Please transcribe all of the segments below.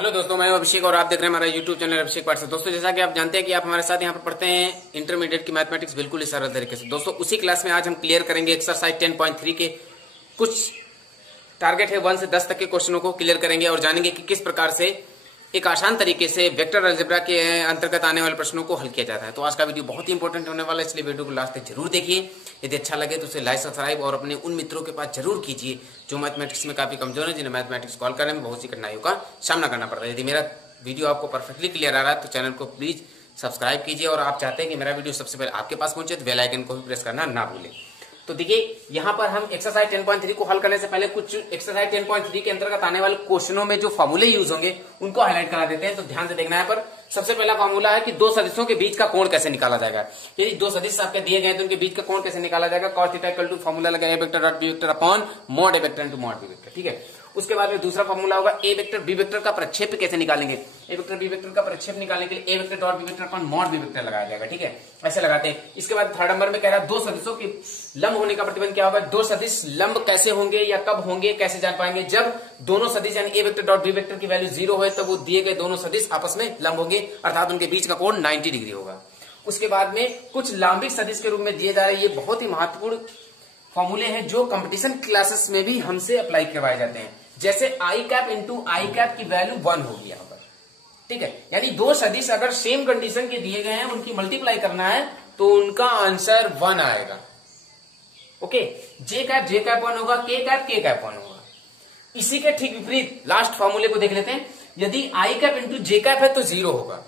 Hello दोस्तों, मैं हूं अभिषेक और आप देख रहे हैं हमारा यूट्यूब चैनल अभिषेक पाठ से। दोस्तों, जैसा कि आप जानते हैं कि आप हमारे साथ यहाँ पर पढ़ते हैं इंटरमीडिएट की मैथमेटिक्स बिल्कुल इस सरल तरीके से। दोस्तों, उसी क्लास में आज हम क्लियर करेंगे एक्सरसाइज 10.3 के कुछ टारगेट है 1 से 10 तक के क्वेश्चनों को क्लियर करेंगे और जानेंगे कि किस प्रकार से एक आसान तरीके से वेक्टर अलजेब्रा के अंतर्गत आने वाले प्रश्नों को हल किया जाता है। तो आज का वीडियो बहुत ही इंपॉर्टेंट होने वाला है, इसलिए वीडियो को लास्ट तक जरूर देखिए। यदि अच्छा लगे तो उसे लाइक सब्सक्राइब और अपने उन मित्रों के पास जरूर कीजिए जो मैथमेटिक्स में काफी कमजोर है, जिन्हें मैथमेटिक्स कॉल करने में बहुत सी कठिनाइयों का सामना करना पड़ता है। यदि मेरा वीडियो आपको परफेक्टली क्लियर आ रहा है तो चैनल को प्लीज सब्सक्राइब कीजिए और आप चाहते हैं कि मेरा वीडियो सबसे पहले आपके पास पहुंचे तो बेल आइकन को भी प्रेस करना ना भूलें। तो देखिए, यहाँ पर हम एक्सरसाइज 10.3 को हल करने से पहले कुछ एक्सरसाइज 10.3 के अंतर्गत आने वाले क्वेश्चनों में जो फॉर्मूले यूज होंगे उनको हाईलाइट करा देते हैं। तो ध्यान से देखना है। पर सबसे पहला फॉर्मूला है कि दो सदिशों के बीच का कोण कैसे निकाला जाएगा। यदि दो सदिश आपके दिए गए तो उनके बीच का कोण कैसे निकाला जाएगा। cos theta equal to formula लगा a vector dot b vector upon mod a vector into mod b vector. ठीक है। उसके बाद में दूसरा फॉर्मूला होगा a वेक्टर b वेक्टर का प्रक्षेप कैसे निकालेंगे। a वेक्टर b वेक्टर का प्रक्षेप निकालने के लिए a vector dot b vector upon mod b vector लगाया जाएगा। ठीक है, ऐसे लगाते हैं। इसके बाद थर्ड नंबर में कह रहा है दो सदिशों के लंब होने का प्रतिबंध क्या होगा। दो सदिश लंब कैसे होंगे या कब होंगे, कैसे जान पाएंगे। जब दोनों सदिश यानी a vector dot b vector की वैल्यू 0 है तब वो दिए गए दोनों सदिश आपस में लंब होंगे, अर्थात उनके बीच का कोण 90 डिग्री होगा। उसके बाद में कुछ लांबिक सदिश के रूप में दिए जा रहे हैं। ये बहुत ही महत्वपूर्ण फॉर्मूले हैं जो कंपटीशन क्लासेस में भी हमसे अप्लाई करवाए जाते हैं। जैसे आई कैप इंटू आई कैप की वैल्यू 1 होगी यहाँ पर। ठीक है, यानी दो सदिश अगर सेम कंडीशन के दिए गए हैं, उनकी मल्टीप्लाई करना है तो उनका आंसर 1 आएगा। ओके, जे कैप 1 होगा, के कैप 1 होगा। इसी के ठीक विपरीत लास्ट फॉर्मूले को देख लेते हैं। यदि आई कैप इंटू जे कैप है तो 0 होगा,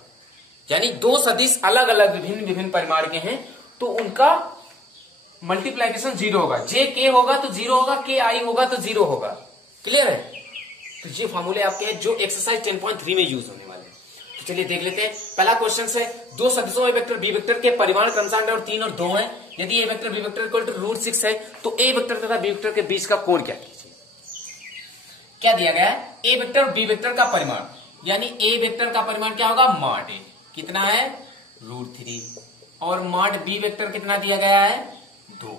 यानी दो सदिश अलग अलग विभिन्न परिमाण के हैं तो उनका मल्टीप्लीकेशन 0 होगा। जे के होगा तो 0 होगा, के आई होगा तो 0 होगा। क्लियर है। तो ये फॉर्मूले आपके हैं जो एक्सरसाइज 10.3 में यूज होने वाले हैं। तो चलिए देख लेते हैं। पहला क्वेश्चन है, दो सदिशों ए वेक्टर बी वेक्टर के परिमाण क्रमशः 3 और 2 है। यदि A vector B vector equal to √6 है तो ए वेक्टर तथा बी वेक्टर के बीच का कोण क्या कीजिए। क्या दिया गया है, ए वेक्टर और बी वेक्टर का परिमाण, यानी ए वेक्टर का परिमाण क्या होगा, मॉड ए कितना है √3 और मॉड बी वेक्टर कितना दिया गया है 2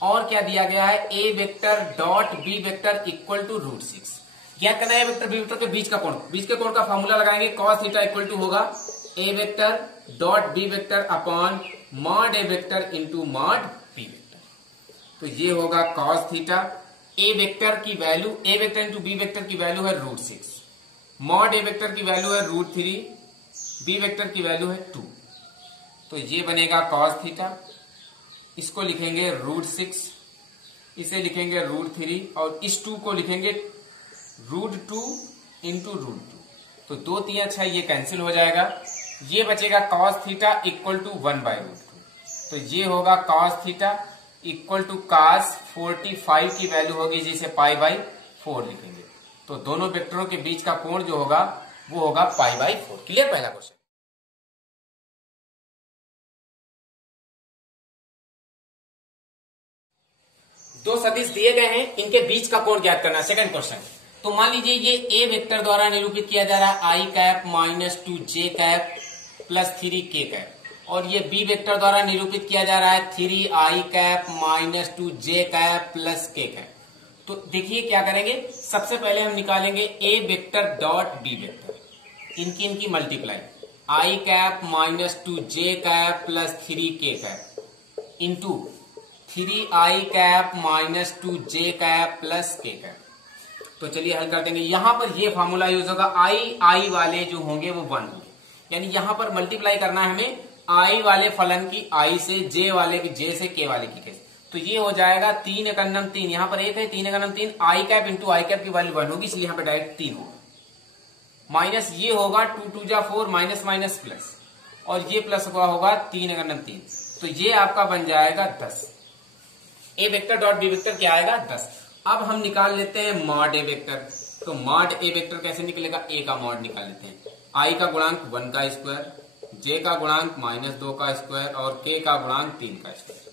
और क्या दिया गया है A vector dot B vector equal to √6। ज्ञात करना है ए वेक्टर बी वेक्टर के बीच का कोण। बीच के कोण का फॉर्मूला लगाएंगे, cos थीटा इक्वल टू होगा A vector dot B vector upon mod A vector into mod B vector. तो ये होगा cos थीटा। ए वेक्टर की value A vector into B vector की वैल्यू है √6, मॉड ए वेक्टर की value है √3, B vector की वैल्यू है 2। तो ये बनेगा cos थीटा। इसको लिखेंगे √6, इसे लिखेंगे √3 और इस 2 को लिखेंगे √2 इंटू √2। तो 2 3 6 ये कैंसिल हो जाएगा। ये बचेगा cos थीटा इक्वल टू 1/√2। तो ये होगा cos theta equal to cos 45 की वैल्यू होगी जिसे π/4 लिखेंगे। तो दोनों वेक्टरों के बीच का कोण जो होगा वो होगा π/4। क्लियर। पहला क्वेश्चन। दो सदिश दिए गए हैं, इनके बीच का कोण ज्ञात करना। Second question. तो मान लीजिए ये ए वेक्टर द्वारा निरूपित किया जा रहा है I cap -2 J cap plus 3 के कैप और ये बी वेक्टर द्वारा निरूपित किया जा रहा है 3 आई कैप -2 जे कैप प्लस के कैप। तो देखिए क्या करेंगे, सबसे पहले हम निकालेंगे A vector dot B vector, इनकी मल्टीप्लाई आई कैप -2 जे कैप प्लस 3 के कैप इंटू 3 आई कैप -2 जे कैप प्लस के कैप। तो चलिए हल कर देंगे। यहां पर ये फॉर्मूला यूज होगा, आई वाले जो होंगे वो 1 होंगे, यानी यहां पर मल्टीप्लाई करना है हमें आई वाले फलन की आई से, जे वाले की जे से, के वाले की के। तो ये हो जाएगा 3 एकन्नम 3, यहां पर 1 है, 3 एकन्नम 3 आई कैप इंटू आई कैप की वैल्यू 1 होगी, इसलिए यहां पर डायरेक्ट 3 होगा। माइनस ये होगा 2 2 जा 4 माइनस माइनस प्लस और ये प्लस हुआ होगा 3 एकन्नम 3। तो ये आपका बन जाएगा 10। ए वेक्टर डॉट बी वेक्टर क्या आएगा 10। अब हम निकाल लेते हैं मॉड ए वेक्टर। तो मॉड ए वेक्टर कैसे निकलेगा, ए का मॉड निकाल लेते हैं। आई का गुणांक 1 का स्क्वायर, जे का गुणांक -2 का स्क्वायर और के का गुणांक 3 का स्क्वायर।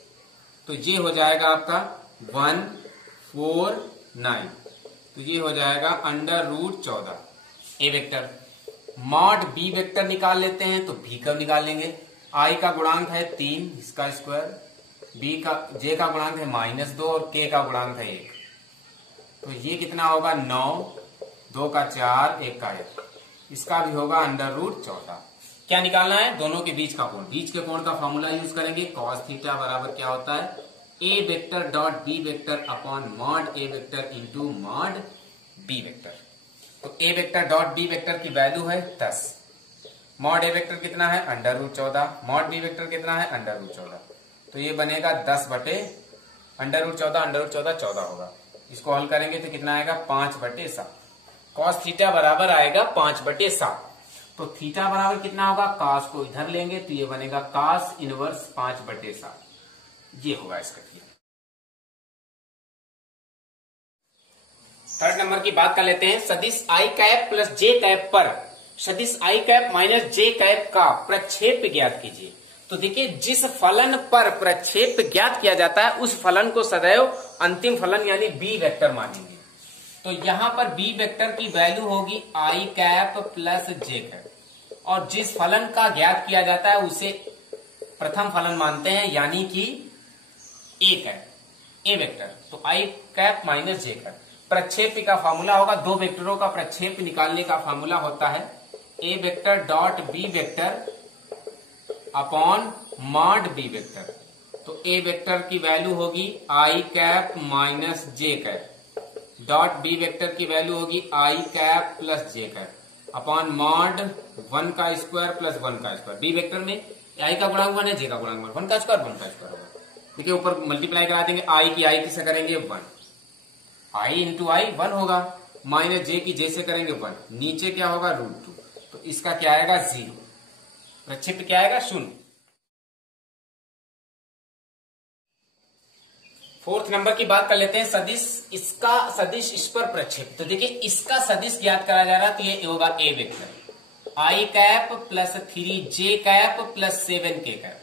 तो ये हो जाएगा आपका 1 4 9। तो ये हो जाएगा √14 ए वेक्टर। मॉड बी वेक्टर निकाल लेते हैं, तो बी कब निकाल लेंगे, आई का गुणांक है 3 इसका स्क्वायर, जे का गुणांक है -2 और के का गुणांक है 1। तो ये कितना होगा 9, 2 का 4, 1 का 1। इसका भी होगा √14। क्या निकालना है? दोनों के बीच का कोण। बीच के कोण का फॉर्मूला यूज करेंगे। cos थीटा बराबर क्या होता है? a vector dot b vector upon mod a vector into mod b vector. तो a vector dot b vector की वैल्यू है 10। मॉड a वेक्टर कितना है? √14। मॉड b वेक्टर कितना है? √14। तो ये बनेगा 10 बटे √14 14 होगा। इसको हल करेंगे तो कितना आएगा? 5/7। cos थीटा बराबर आएगा 5/7। तो थीटा बराबर कितना होगा? cos को इधर लेंगे तो ये बनेगा cos इनवर्स 5/7। ये होगा इसका क्लियर। थर्ड नंबर की बात कर लेते हैं। सदिश i cap plus j cap पर सदिश i cap minus j cap का प्रक्षेप ज्ञात कीजिए। तो देखिए, जिस फलन पर प्रक्षेप ज्ञात किया जाता है उस फलन को सदैव अंतिम फलन यानी b वेक्टर मानेंगे। तो यहां पर b वेक्टर की वैल्यू होगी i cap plus j cap, और जिस फलन का ज्ञात किया जाता है उसे प्रथम फलन मानते हैं यानी कि a कैप, a वेक्टर। तो i cap minus j cap. प्रक्षेप का फार्मूला होगा, दो वेक्टरों का प्रक्षेप निकालने का फार्मूला होता है a vector dot b vector upon mod b vector. तो a वेक्टर की वैल्यू होगी i cap minus j cap dot b vector की वैल्यू होगी i cap plus j cap upon mod 1 का स्क्वायर प्लस 1 का square. b vector में i का गुणांक 1 है, j का गुणांक 1 का स्क्वायर 1 का स्क्वायर होगा। देखिए ऊपर मल्टीप्लाई करा देंगे, i की i से करेंगे 1, i इंटू i 1 होगा, माइनस j की j से करेंगे 1, नीचे क्या होगा? √2। तो इसका क्या आएगा? 0। प्रक्षेप क्या आएगा? 0। फोर्थ नंबर की बात कर लेते हैं। सदिश इसका सदिश इस पर प्रक्षेप। तो देखिए, इसका सदिश ज्ञात करा जा रहा है तो ये होगा a vector i cap plus 3j cap plus 7k cap,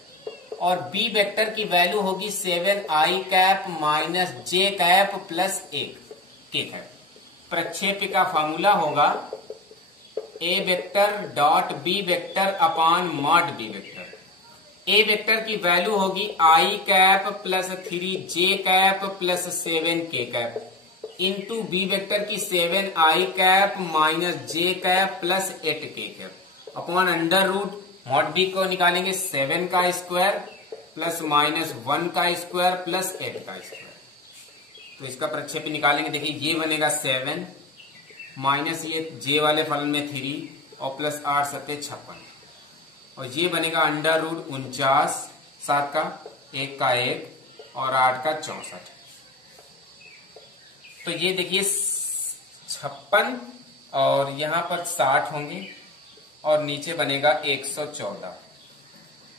और b वेक्टर की वैल्यू होगी 7i cap minus j cap plus 1k cap. प्रक्षेप का फॉर्मूला होगा a vector dot b vector upon mod b vector. a vector की value होगी i cap plus 3j cap plus 7k cap into b vector की 7i cap minus j cap plus 8k cap upon under root mod b को निकालेंगे 7 का square plus minus 1 का square plus 8 का square. तो इसका प्रक्षेप निकालेंगे। देखिए, ये बनेगा 7 माइनस ये j वाले फलन में 3 और प्लस 8 7 56, और ये बनेगा अंडर रूट 49, 7 का 1 का 1 और 8 का 64। तो ये देखिए 56 और यहां पर 60 होंगे और नीचे बनेगा 114।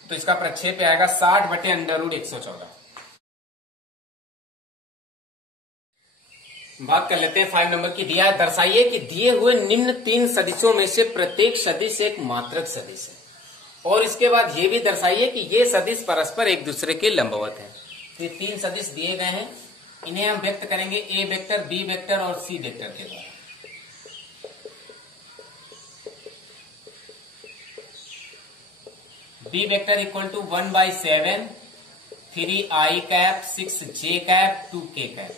तो इसका प्रक्षेप आएगा 60 बटे अंडर रूट 114। बात कर लेते हैं 5 नंबर की। दिया है, दर्शाइए कि दिए हुए निम्न 3 सदिशों में से प्रत्येक सदिश एक मात्रक सदिश है, और इसके बाद ये भी दर्शाइए कि ये सदिश परस्पर एक दूसरे के लंबवत है। तो ये 3 सदिश दिए गए हैं, इन्हें हम व्यक्त करेंगे a वेक्टर, b वेक्टर और c वेक्टर के द्वारा। b vector equal to 1/7 3i cap 6j cap 2k cap,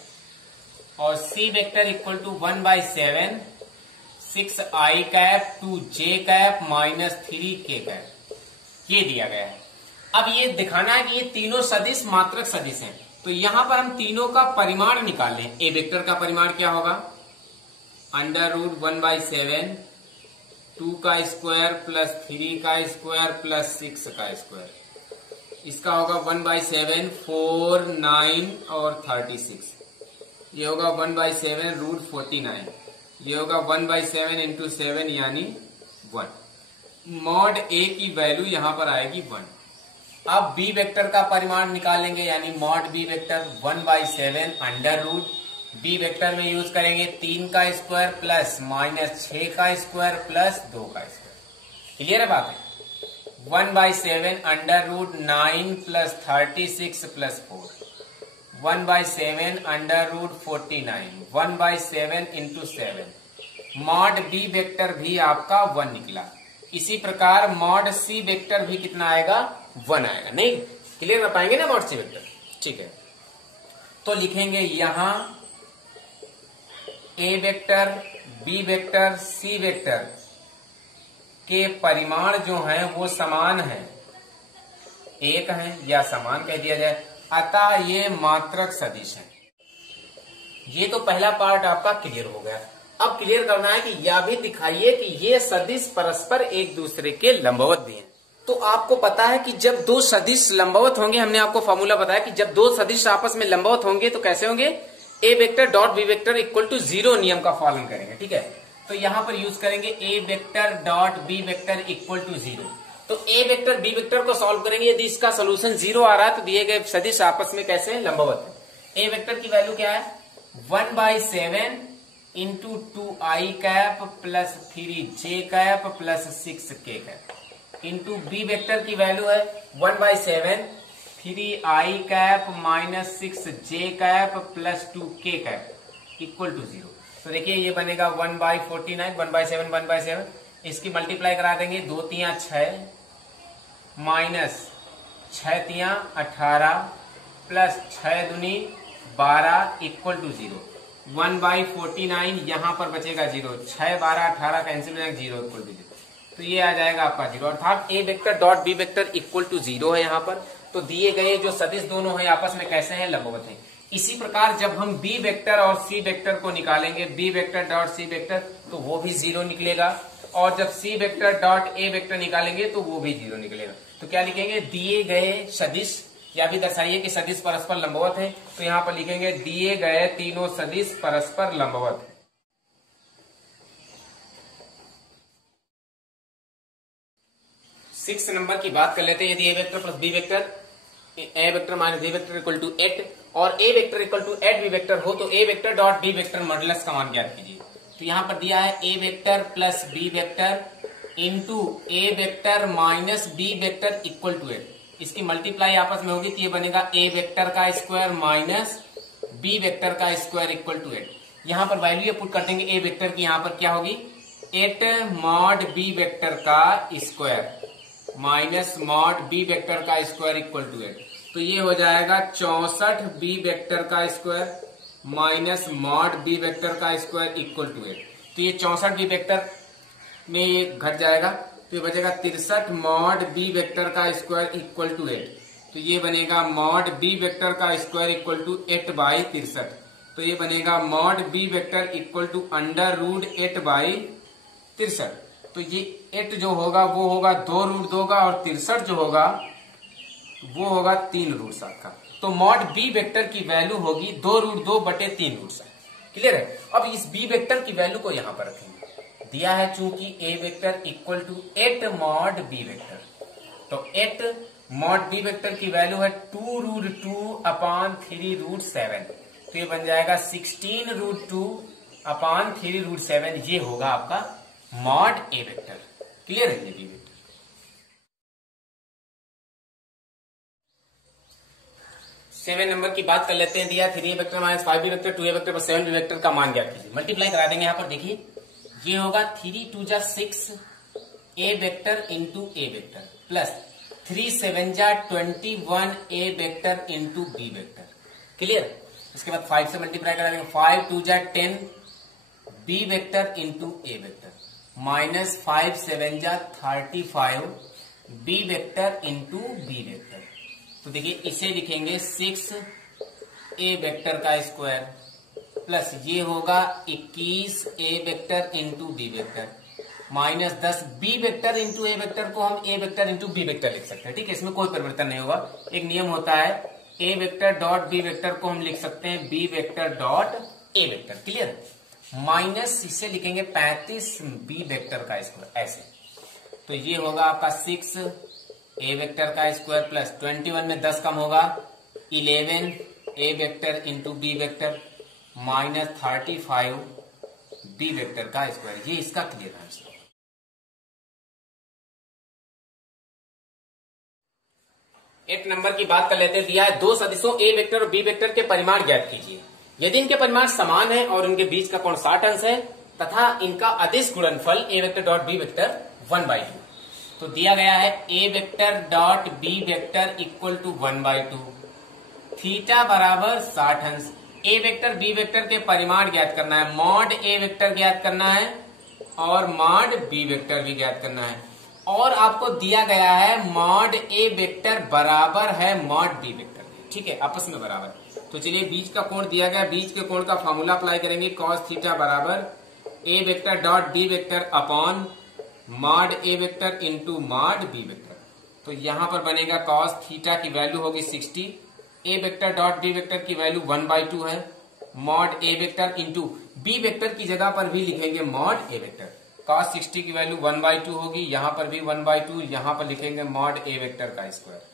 और c vector equal to 1/7 6i cap 2j cap minus 3k cap. ये दिया गया है। अब ये दिखाना है कि ये तीनों सदिश मात्रक सदिश हैं। तो यहां पर हम तीनों का परिमाण निकाल लें। ए वेक्टर का परिमाण क्या होगा? अंडर रूट 1/7 2 का स्क्वायर प्लस 3 का स्क्वायर प्लस 6 का स्क्वायर। इसका होगा 1/7 4 9 और 36। ये होगा 1/7 रूट 49। ये होगा 1/7 इंटू 7 यानी 1। मॉड ए की वैल्यू यहां पर आएगी 1। अब बी वेक्टर का परिमाण निकालेंगे यानी mod B vector 1/7 under root B vector में यूज करेंगे 3 का स्क्वायर प्लस माइनस 6 का स्क्वायर प्लस 2 का स्क्वायर। क्लियर है बात है? 1/7 under root 9 plus 36 plus 4 1/7 under root 49 1/7 into 7। Mod B vector भी आपका 1 निकला। इसी प्रकार मॉड सी वेक्टर भी कितना आएगा? 1 आएगा। नहीं क्लियर कर पाएंगे ना मॉड सी वेक्टर? ठीक है, तो लिखेंगे यहां ए vector, B vector, C vector के परिमाण जो है वो समान है, एक है या समान कह दिया जाए, अतः ये मात्रक सदिश है। ये तो पहला पार्ट आपका क्लियर हो गया। अब क्लियर करना है कि यह भी दिखाइए कि ये सदिश परस्पर एक दूसरे के लंबवत भी हैं। तो आपको पता है कि जब दो सदिश लंबवत होंगे, हमने आपको फॉर्मूला बताया कि जब दो सदिश आपस में लंबवत होंगे तो कैसे होंगे, A vector dot B vector equal to 0 नियम का पालन करेंगे। ठीक है, तो यहां पर यूज करेंगे A vector dot B vector equal to 0। तो ए वेक्टर बी वेक्टर को सॉल्व करेंगे, यदि इसका सोल्यूशन 0 आ रहा है तो दिए गए सदिश आपस में कैसे हैं, लंबवत है। ए वेक्टर की वैल्यू क्या है, 1/7 into 2i cap plus 3j cap plus 6k cap into B vector की वैल्यू है 1/7 3i cap minus 6j cap plus 2k cap equal to 0। तो देखिए ये बनेगा 1/49, 1/7 1/7, इसकी मल्टीप्लाई करा देंगे, 2 तियां 6 माइनस 6 तियां 18 प्लस 6 दूनी 12 इक्वल टू 0। 1/49 यहां पर बचेगा 0, 6 12 18 कैंसिल हो जाएगा, 0 इक्वल टू 0। तो ये आ जाएगा आपका 0, अर्थात A vector dot B vector equal to 0 है यहाँ पर। तो दिए गए जो सदिश दोनों हैं आपस में कैसे हैं, लंबवत हैं। इसी प्रकार जब हम बी वेक्टर और सी वेक्टर को निकालेंगे, B vector dot C vector, तो वो भी 0 निकलेगा, और जब C vector dot A vector निकालेंगे तो वो भी 0 निकलेगा। तो क्या लिखेंगे, दिए गए सदिश, या भी दर्शाइए कि सदिश परस्पर लंबवत है, तो यहां पर लिखेंगे दिए गए तीनों सदिश परस्पर लंबवत है। सिक्स नंबर की बात कर लेते हैं। यदि A vector plus B vector, A vector minus B vector equal to 8 और A vector equal to 8 B vector हो, तो A vector dot B vector modulus का मान ज्ञात कीजिए। तो यहां पर दिया है A vector plus B vector into A vector minus B vector equal to 8। इसकी मल्टीप्लाई आपस में होगी तो ये बनेगा ए वेक्टर का स्क्वायर माइनस बी वेक्टर का स्क्वायर इक्वल टू 8। यहां पर वैल्यू ये पुट कर देंगे ए वेक्टर की, यहां पर क्या होगी 8 मॉड बी वेक्टर का square minus mod B vector का स्क्वायर इक्वल टू 8। तो ये हो जाएगा 64 बी वेक्टर का square minus mod B vector का स्क्वायर इक्वल टू 8। तो ये 64 बी वेक्टर में ये घट जाएगा, तो ये बचेगा 63 मॉड बी वेक्टर का स्क्वायर इक्वल टू 8। तो ये बनेगा मॉड बी वेक्टर का स्क्वायर इक्वल टू 8/63। तो ये बनेगा mod B vector equal to under root 8/63। तो ये 8 जो होगा वो होगा 2 रूट 2 का, और 63 जो होगा वो होगा 3 रूट 7 का। तो मॉड बी वेक्टर की वैल्यू होगी 2 रूट 2 बटे 3 रूट 7। क्लियर है। अब इस बी वेक्टर की वैल्यू को यहां पर रखेंगे, दिया है चूंकि A vector equal to 8 mod B vector, तो 8 मॉड बी वेक्टर की वैल्यू है 2 रूट 2 अपान 3 रूट 7। तो ये बन जाएगा 16 रूट 2 अपान 3 रूट 7। ये होगा आपका मॉड ए वेक्टर। क्लियर है ये बी वेक्टर। 7 नंबर की बात कर लेते हैं। दिया 3 वेक्टर माइनस 5 वेक्टर 2 वेक्टर पर 7 वेक्टर का मान ज्ञात कीजिए। मल्टीप्लाई करा देंगे, यहां पर देखिए ये होगा 3 2 जा 6 A vector into A vector plus 3 7 जा 21 A vector into B vector. Clear. उसके बाद 5 से मल्टीप्लाई करा देंगे, 5 2 जा 10 B vector into A vector minus 5 7 जा 35 B vector into B vector. तो देखिए इसे लिखेंगे 6 ए वेक्टर का स्क्वायर प्लस ये होगा 21 A vector into B vector minus 10 B vector into A vector को हम A vector into B vector लिख सकते हैं। ठीक है, इसमें कोई परिवर्तन नहीं होगा। एक नियम होता है A vector dot B vector को हम लिख सकते हैं B vector dot A vector. Clear. Minus इसे लिखेंगे 35 बी वेक्टर का स्क्वायर ऐसे। तो ये होगा आपका 6 ए वेक्टर का स्क्वायर प्लस 21 में 10 कम होगा 11 A vector into B vector minus 35 B vector का स्क्वायर। ये इसका क्लियर आंसर। 8 नंबर की बात कर लेते हैं। दिया है दो सदिशों ए वेक्टर और बी वेक्टर के परिमाण ज्ञात कीजिए। यदि इनके परिमाण समान है और इनके बीच का कोण 60 अंश है तथा इनका अदिश गुणनफल A vector dot B vector 1/2। तो दिया गया है A vector dot B vector equal to 1/2, theta बराबर 60 अंश। ए वेक्टर बी वेक्टर के परिमाण ज्ञात करना है, मॉड ए वेक्टर ज्ञात करना है और मॉड बी वेक्टर भी ज्ञात करना है। और आपको दिया गया है मॉड ए वेक्टर बराबर है मॉड बी वेक्टर, ठीक है, आपस में बराबर। तो चलिए बीच का कोण दिया गया, बीच के कोण का फॉर्मूला अप्लाई करेंगे, कॉस थीटा बराबर A vector dot B vector upon mod A vector into mod B vector. तो यहां पर बनेगा कॉस थीटा की वैल्यू होगी 60, ए वेक्टर डॉट बी वेक्टर की वैल्यू 1/2 है, mod A vector into B vector की जगह पर भी लिखेंगे मॉड ए वेक्टर। कॉस 60 की वैल्यू 1/2 होगी, यहां पर भी 1/2, यहां पर लिखेंगे मॉड ए वेक्टर का स्क्वायर।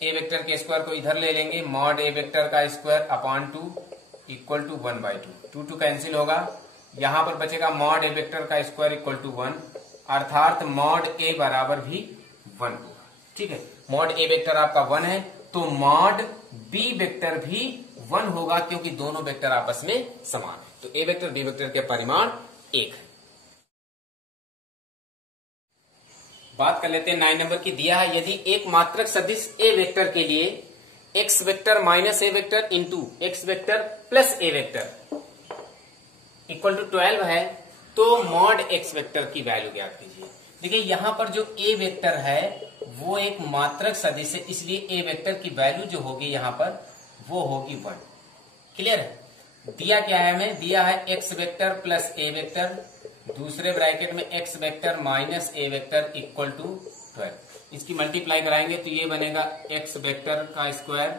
ए वेक्टर के स्क्वायर को इधर ले लेंगे, मॉड ए वेक्टर का square upon 2 equal to 1/2, 2 cancel होगा, यहां पर बचेगा मॉड ए वेक्टर का स्क्वायर इक्वल टू 1, अर्थात मॉड ए बराबर भी 1 होगा, ठीक है। मॉड ए वेक्टर आपका 1 है, तो मॉड बी वेक्टर भी 1 होगा, क्योंकि दोनों वेक्टर आपस में समान है। तो ए वेक्टर बी वेक्टर के परिमाण 1 है। बात कर लेते हैं 9 नंबर की। दिया है यदि एक मात्रक सदिश ए वेक्टर के लिए X vector minus A vector into X vector plus A vector equal to 12 है, तो मॉड एक्स वेक्टर की वैल्यू ज्ञात कीजिए। देखिए यहां पर जो ए वेक्टर है वो एक मात्रक सदिश है, इसलिए ए वेक्टर की वैल्यू जो होगी यहां पर वो होगी 1। क्लियर है। दिया क्या है हमें, दिया है X vector plus A vector, दूसरे ब्रैकेट में X vector minus A vector equal to 12। इसकी मल्टीप्लाई कराएंगे तो ये बनेगा एक्स वेक्टर का square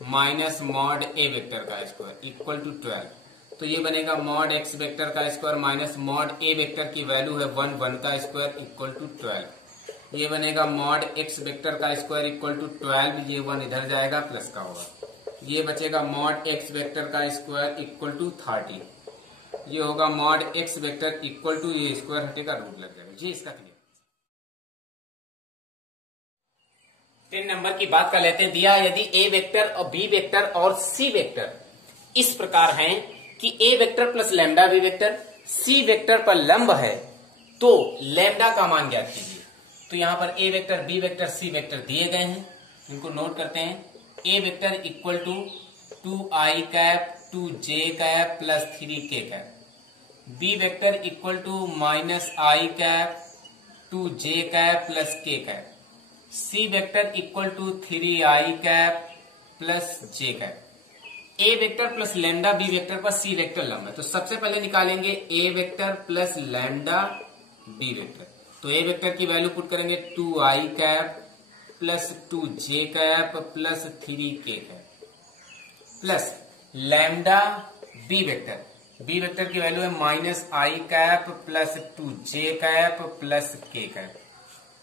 minus mod A vector का स्क्वायर इक्वल टू 12। तो ये बनेगा मॉड एक्स वेक्टर का square minus mod A vector की वैल्यू है 1, 1 का स्क्वायर इक्वल टू 12। ये बनेगा मॉड एक्स वेक्टर का स्क्वायर इक्वल टू 12, ये 1 इधर जाएगा प्लस का होगा, ये बचेगा मॉड एक्स वेक्टर का स्क्वायर इक्वल टू 30, ये होगा mod X vector equal to, ये स्क्वायर हटेगा रूट लग जाएगा जी। इसका क्लियर। 10 नंबर की बात कर लेते हैं। दिया यदि ए वेक्टर और बी वेक्टर और सी वेक्टर इस प्रकार हैं कि A vector plus lambda B vector C vector पर लंब है, तो लैम्डा का मान ज्ञात कीजिए। तो यहां पर A vector B vector C vector दिए गए हैं, इनको नोट करते हैं। A vector equal to 2i cap 2j cap plus 3k cap, B vector equal to minus I cap 2j cap plus k cap, C vector equal to 3i cap plus j cap. A vector plus lambda B vector पर C vector लंब है, तो सबसे पहले निकालेंगे A vector plus lambda B vector. तो A vector की value put करेंगे 2i cap plus 2j cap plus 3k cap plus lambda B vector की वैल्यू है minus I cap plus 2j cap plus k cap.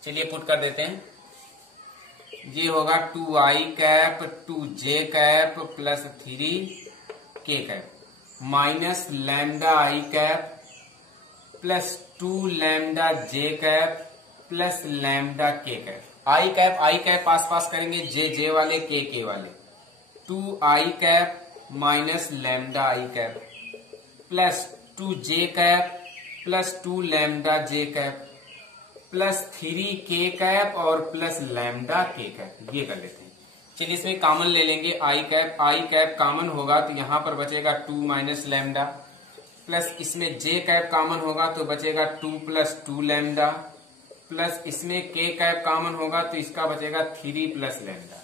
चलिए put कर देते हैं, ये होगा 2i cap 2j cap plus 3k cap minus lambda I cap plus 2 lambda j cap plus lambda k cap. I cap आस पास करेंगे, J वाले के वाले, 2i cap minus lambda I cap plus 2j cap plus 2 lambda j cap plus 3k cap और plus lambda k cap. ये कर लेते हैं। चलिए इसमें कॉमन ले लेंगे, आई कैप कॉमन होगा तो यहां पर बचेगा 2 माइनस लैम्डा, प्लस इसमें j कैप कॉमन होगा तो बचेगा 2 प्लस 2 लैम्डा, प्लस इसमें k कैप कॉमन होगा तो इसका बचेगा 3 प्लस लैम्डा।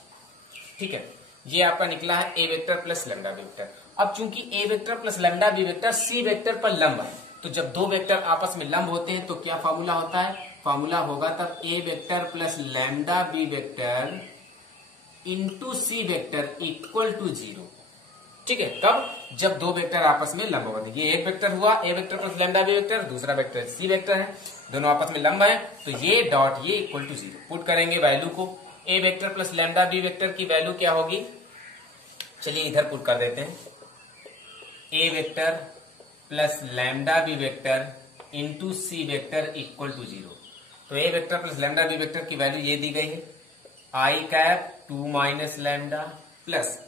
ठीक है, ये आपका निकला है A vector plus lambda B vector. अब चूंकि A vector plus lambda B vector C vector पर लंब है, तो जब दो वेक्टर आपस में लंब होते हैं तो क्या फॉर्मूला होता है, फॉर्मूला होगा तब A vector plus lambda B vector into C vector equal to 0। ठीक है, कब, जब दो वेक्टर आपस में लंब होते हैं। ये एक वेक्टर हुआ A vector plus lambda B vector, दूसरा वेक्टर सी वेक्टर है, दोनों आपस में लंब है, तो ये डॉट ये इक्वल टू 0। पुट करेंगे वैल्यू को, A vector plus lambda B vector की वैल्यू क्या होगी, चलिए इधर पुट कर देते हैं, A vector plus lambda B vector into C vector equal to 0। तो A vector plus lambda B vector की वैल्यू ये दी गई है, I cap 2 minus lambda plus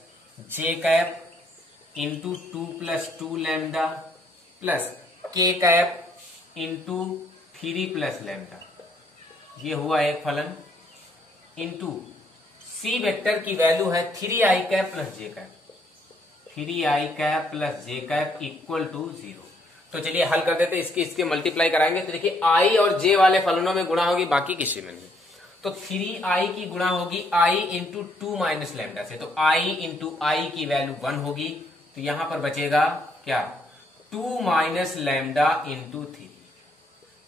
J cap into 2 plus 2 lambda plus K cap into 3 plus lambda, ये हुआ एक फलन, इंटू सी वेक्टर की वैल्यू है 3i cap plus J cap, 3i cap plus J cap equal to 0। तो चलिए हल कर देते, इसके मल्टीप्लाई कराएंगे। तो देखिए आई और जे वाले फलनों में गुणा होगी, बाकी किसी में नहीं। तो 3i की गुणा होगी i इंटू 2 माइनस लैम्डा से, तो i इंटू आई की वैल्यू 1 होगी। तो यहां पर बचेगा क्या, 2 माइनस लैम्डा इंटू 3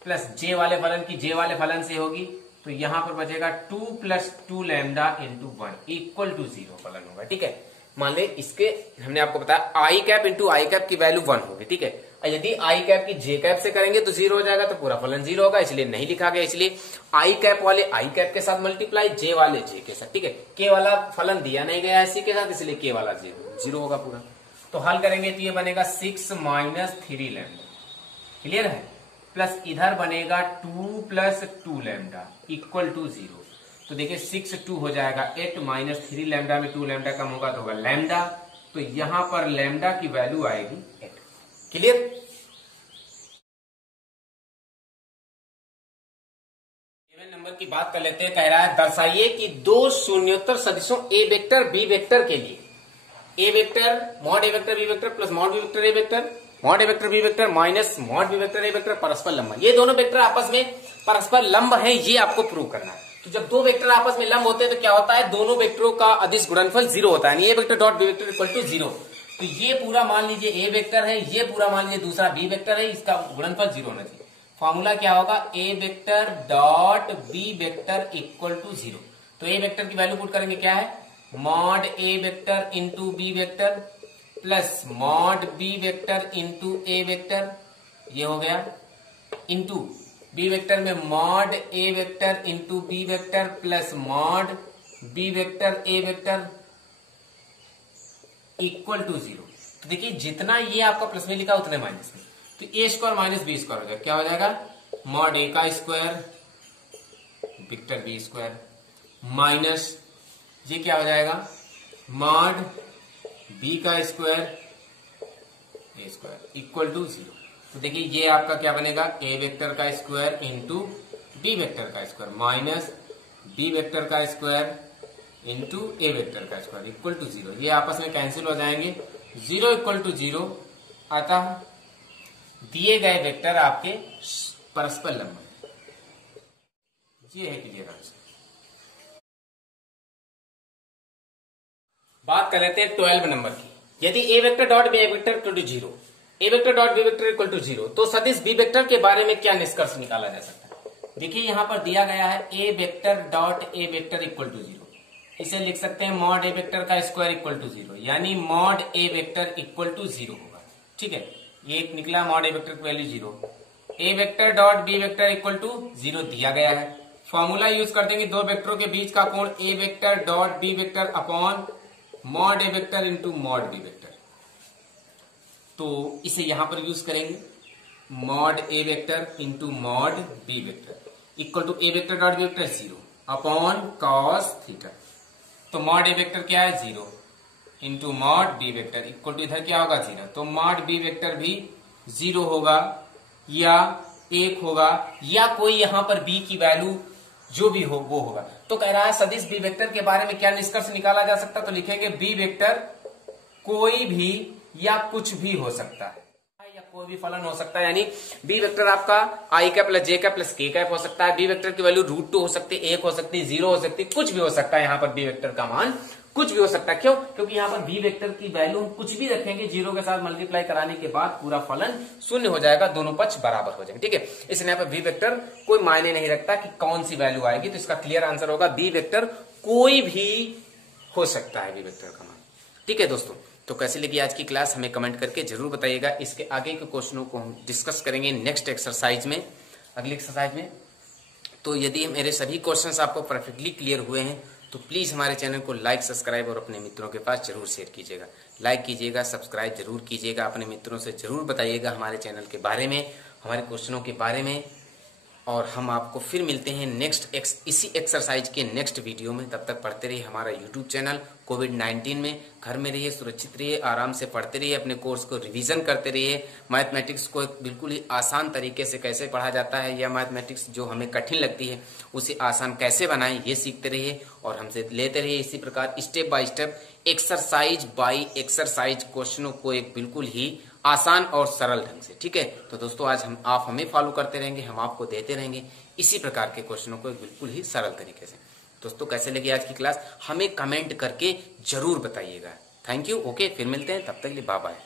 प्लस जे वाले फलन की जे वाले फलन से होगी, तो यहां पर बचेगा 2 plus 2 lambda into 1 equal to 0 फलन होगा। ठीक है, मान ले इसके हमने आपको बताया आई कैप इंटू आई कैप की वैल्यू 1 होगी। ठीक है, यदि आई कैप की जे कैप से करेंगे तो 0 हो जाएगा, तो पूरा फलन 0 होगा, इसलिए नहीं लिखा गया। इसलिए आई कैप वाले आई कैप के साथ मल्टीप्लाई, जे वाले जे के साथ। ठीक है, के वाला फलन दिया नहीं गया इसी के साथ, इसलिए के वाला 0 होगा पूरा। तो हल करेंगे तो ये बनेगा 6 माइनस 3 लैम्डा, क्लियर है, प्लस इधर बनेगा 2 प्लस 2 लैम्डा इक्वल टू 0। तो देखिए 6 2 हो जाएगा 8 माइनस 3 लैम्डा में 2 लैम्डा कम होगा तो होगा लैम्डा, तो यहां पर लैम्डा की वैल्यू आएगी 8। क्लियर। नंबर की बात कर लेते हैं, कह रहा है दर्शाइए कि दो शून्योत्तर सदिशों ए वेक्टर बी वेक्टर के लिए A vector mod A vector B vector plus mod B vector A vector mod A vector B vector minus mod B vector A vector परस्पर लंब, ये दोनों वेक्टर आपस में परस्पर लंब है, ये आपको प्रूव करना है। तो जब दो वेक्टर आपस में लंब होते हैं तो क्या होता है, दोनों वेक्टरों का अदिश गुणनफल 0 होता है, A vector dot B vector equal to 0। तो ये पूरा मान लीजिए ए वेक्टर है, ये पूरा मान लीजिए दूसरा बी वेक्टर है, इसका गुणनफल 0 होना चाहिए। फॉर्मूला क्या होगा, A vector dot B vector equal to 0। तो ए वेक्टर की वैल्यू पुट करेंगे, क्या है, mod A vector into B vector plus mod B vector into A vector, ये हो गया, इंटू बी वेक्टर में mod A vector into B vector plus mod B vector A vector equal to 0। तो देखिए जितना ये आपका प्लस में लिखा उतने माइनस में, तो A square minus B square हो जाएगा, क्या हो जाएगा, मॉड ए का square vector B square minus ये क्या हो जाएगा, मॉड बी का square A square equal to 0। तो देखिए ये आपका क्या बनेगा, ए वेक्टर का स्क्वायर इंटू बी वेक्टर का स्क्वायर माइनस बी वेक्टर का स्क्वायर इंटू ए वेक्टर का स्क्वायर इक्वल टू 0। ये आपस में कैंसिल हो जाएंगे, 0 इक्वल टू 0। अतः दिए गए वेक्टर आपके परस्पर लंब है। ये है क्लियर आंसर। बात कर लेते हैं 12 नंबर की। यदि A vector dot B vector equal to 0, A vector dot B vector equal to 0, तो सदिश बी वेक्टर के बारे में क्या निष्कर्ष निकाला जा सकता है। देखिए यहां पर दिया गया है A vector dot A vector equal to 0, इसे लिख सकते हैं मॉड ए वेक्टर का स्क्वायर इक्वल टू 0, यानी mod A vector equal to 0 होगा। ठीक है, ये एक निकला मॉड ए वेक्टर की value 0। A vector dot B vector equal to 0 दिया गया है, फॉर्मूला यूज कर देंगे, दो वेक्टरों के बीच का कोण A vector dot B vector upon mod A vector into mod B vector. तो इसे यहां पर यूज करेंगे, mod A vector into mod B vector equal to A vector dot B vector 0 upon cos theta. तो mod A vector क्या है 0 into mod B vector equal to इधर क्या होगा 0, तो मॉड बी वेक्टर भी 0 होगा या 1 होगा या कोई यहां पर बी की वैल्यू जो भी हो वो होगा। तो कह रहा है सदिश बी वेक्टर के बारे में क्या निष्कर्ष निकाला जा सकता, तो लिखेंगे बी वेक्टर कोई भी या कुछ भी हो सकता है, या कोई भी फलन हो सकता है, यानी बी वेक्टर आपका आई cap plus J cap plus K cap हो सकता है, बी वेक्टर की वैल्यू √2 हो सकती है, 1 हो सकती है, 0 हो सकती है, कुछ भी हो सकता है। यहाँ पर बी वेक्टर का मान कुछ भी हो सकता है, क्यों, क्योंकि यहाँ पर बी वेक्टर की वैल्यू हम कुछ भी रखेंगे, 0 के साथ मल्टीप्लाई कराने के बाद पूरा फलन 0 हो जाएगा, दोनों पक्ष बराबर हो जाएंगे। ठीक है, इसलिए यहाँ पर बी वेक्टर कोई मायने नहीं रखता कि कौन सी वैल्यू आएगी, तो इसका क्लियर आंसर होगा बी वेक्टर कोई भी हो सकता है बी वेक्टर का मान। ठीक है दोस्तों, तो कैसी लगी आज की क्लास हमें कमेंट करके जरूर बताइएगा। इसके आगे के क्वेश्चनों को हम डिस्कस करेंगे नेक्स्ट एक्सरसाइज में, अगली एक्सरसाइज में। तो यदि मेरे सभी क्वेश्चंस आपको परफेक्टली क्लियर हुए हैं तो प्लीज हमारे चैनल को लाइक सब्सक्राइब और अपने मित्रों के पास जरूर शेयर कीजिएगा, लाइक कीजिएगा, सब्सक्राइब जरूर कीजिएगा, अपने मित्रों से जरूर बताइएगा हमारे चैनल के बारे में, हमारे क्वेश्चनों के बारे में। और हम आपको फिर मिलते हैं इसी एक्सरसाइज के नेक्स्ट वीडियो में। तब तक पढ़ते रहिए हमारा यूट्यूब चैनल। कोविड-19 में घर में रहिए, सुरक्षित रहिए, आराम से पढ़ते रहिए, अपने कोर्स को रिवीजन करते रहिए। मैथमेटिक्स को एक बिल्कुल ही आसान तरीके से कैसे पढ़ा जाता है या मैथमेटिक्स जो हमें कठिन लगती है उसे आसान कैसे बनाएं, ये सीखते रहिए और हमसे लेते रहिए इसी प्रकार step by step, exercise by exercise क्वेश्चनों को एक बिल्कुल ही आसान और सरल ढंग से। ठीक है, तो दोस्तों आज आप हमें फॉलो करते रहेंगे, हम आपको देते रहेंगे इसी प्रकार के क्वेश्चनों को एक बिल्कुल ही सरल तरीके से। दोस्तों कैसे लगी आज की क्लास हमें कमेंट करके जरूर बताइएगा। Thank you. ओके, फिर मिलते हैं, तब तक के लिए बाय बाय।